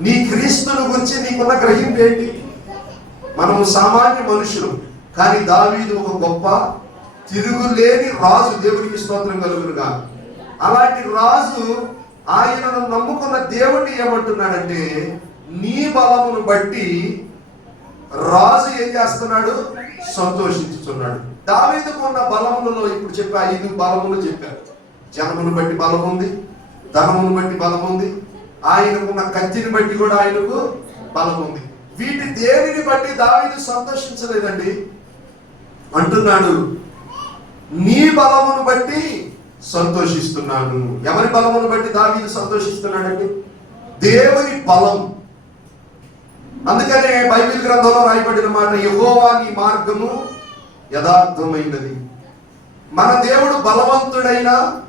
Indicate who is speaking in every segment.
Speaker 1: నీ క్రీస్తుని గురించి నీకున్న గ్రహింపు ఏంటి? మనము సామాన్య మనుషులు కానీ దావీదు ఒక గొప్ప తిరుగులేని రాజు దేవుడికి స్తోత్రం కలుగునుగా అలాంటి రాజు ఆయనను నమ్ముకున్న దేవుడిని ఏమంటున్నాడంటే నీ బలమును బట్టి రాజు ఏం చేస్తున్నాడు? సంతోషించుతున్నాడు. దావీదుకు ఉన్న బలములలో ఇప్పుడు చెప్పి ఐదు బలములు చెప్పారు. జనమును బట్టి బలం ఉంది ధనమును బట్టి బలం ఉంది ఆయనకున్న కత్తిని బట్టి కూడా ఆయనకు బలం ఉంది. వీటి దేనిని బట్టి దావిని సంతోషించలేదండి? అంటున్నాడు నీ బలమును బట్టి సంతోషిస్తున్నాను. ఎవరి బలమును బట్టి దావీదు సంతోషిస్తున్నాడండి? దేవుని బలం. అందుకనే బైబిల్ గ్రంథంలో రాయబడిన మాట యహోవా నీ మార్గము యథార్థమైనది. మన దేవుడు బలవంతుడైన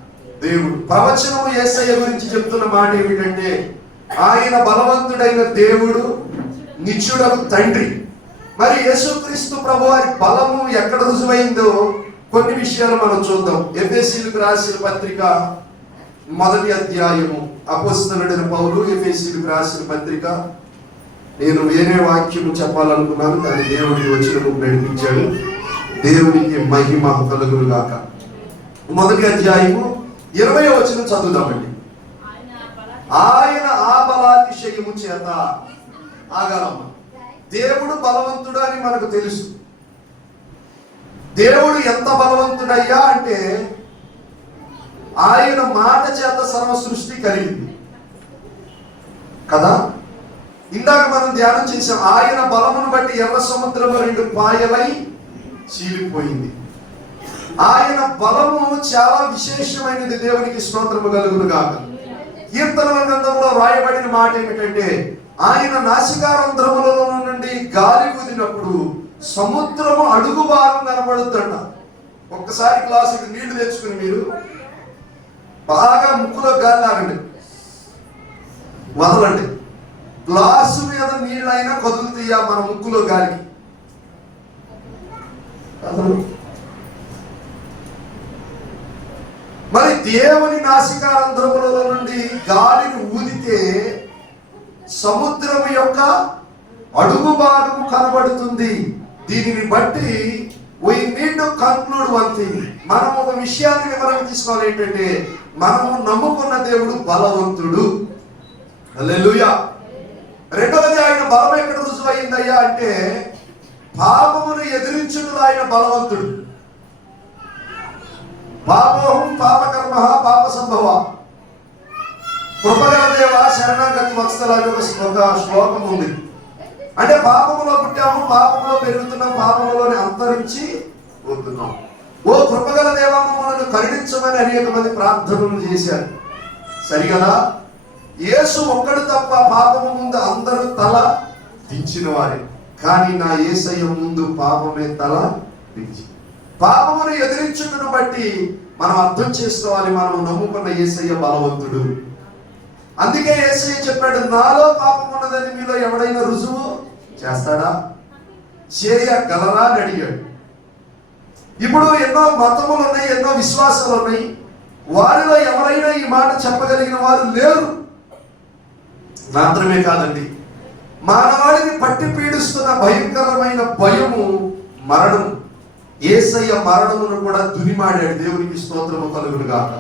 Speaker 1: దేవుడు. ప్రవచనము ఏసయ్య గురించి చెప్తున్న మాట ఏమిటంటే ఆయన బలవంతుడైన దేవుడు నిత్యుడకు తండ్రి. మరి యేసుక్రీస్తు ప్రభు వారి బలము ఎక్కడ రుజువైందో కొన్ని విషయాలు మనం చూద్దాం. ఎఫ్ఎస్సీలకు రాసిన పత్రిక మొదటి అధ్యాయము. అపోస్తలుడైన పౌలు ఎఫ్ఎస్సీలకు రాసిన పత్రిక. నేను వేరే వాక్యము చెప్పాలనుకున్నాను కానీ దేవుడి వచ్చిన నడిపించాడు. దేవునికి మహిమ కలుగునుగాక. మొదటి అధ్యాయము ఇరవై వచ్చిన చదువుదామండి. ఆయన ఆ బలాతిశయము చేత ఆగాలమ్మ. దేవుడు బలవంతుడు అని మనకు తెలుసు. దేవుడు ఎంత బలవంతుడయ్యా అంటే ఆయన మాట చేత సర్వ సృష్టి కలిగింది. కదా? ఇందాక మనం ధ్యానం చేసాం ఆయన బలమును బట్టి ఎర్ర సముద్రం రెండు పాయలై చీలిపోయింది. ఆయన బలము చాలా విశేషమైనది. దేవునికి స్తోత్రము కలుగును కాక కీర్తనల గ్రంథంలో రాయబడిన మాట ఏమిటంటే ఆయన నాసికారంధ్రములలో నుండి గాలి ఊదినప్పుడు సముద్రము అడుగు భాగం కనబడుతున్న ఒక్కసారి గ్లాసుకి నీళ్ళు తెచ్చుకుని మీరు బాగా ముక్కులో గాలి లాగండి. వదలండి. గ్లాసు మీద నీళ్ళైనా కదులుతాయా మన ముక్కులో గాలికి కదలు. మరి దేవుని నాసికారంధ్రములలో నుండి గాలిని ఊదితే సముద్రం యొక్క అడుగు భాగం కనబడుతుంది. దీనిని బట్టి we need to conclude one thing మనం ఒక విషయాన్ని వివరంగా తీసుకోవాలి ఏంటంటే మనము నమ్ముకున్న దేవుడు బలవంతుడు. హల్లెలూయా. రెండవది ఆయన బలం ఎక్కడ రుజువైందయ్యా అంటే పాపమును ఎదిరించుడు ఆయన బలవంతుడు. పాపోహం పాపకర్మ పాప సంభవ కృపగల దేవ శరణాగతి వత్సలని ఒక శ్లోకం ఉంది. అంటే పాపములో పుట్టాము పాపములో పెరుగుతున్నాం పాపములోనే అంతరించి పోతున్నాం. ఓ కృపగల దేవ కరుణించమని అనేక మంది ప్రార్థనలు చేశారు. సరిగదా? యేసు ఒక్కడు తప్ప పాపము ముందు అందరూ తల దించిన వారే కానీ నా ఏసయ్య ముందు పాపమే తల దించింది. పాపమును ఎదిరించుకును బట్టి మనం అర్థం చేసుకోవాలి మనం నమ్ముకున్న యేసయ్య బలవంతుడు. అందుకే యేసయ్య చెప్పాడు నాలో పాపం ఉన్నదని మీలో ఎవడైనా రుజువు చేస్తాడా? చేయగలరా అని అడిగాడు. ఇప్పుడు ఎన్నో మతములు ఉన్నాయి ఎన్నో విశ్వాసాలు ఉన్నాయి వారిలో ఎవరైనా ఈ మాట చెప్పగలిగిన వారు లేరు. మాత్రమే కాదండి మానవాళిని పట్టి పీడిస్తున్న భయంకరమైన భయము మరణం. ఏసయ్య మరణమును కూడా దునిమాడాడు దేవునికి స్తోత్రము కలుగునుగాక.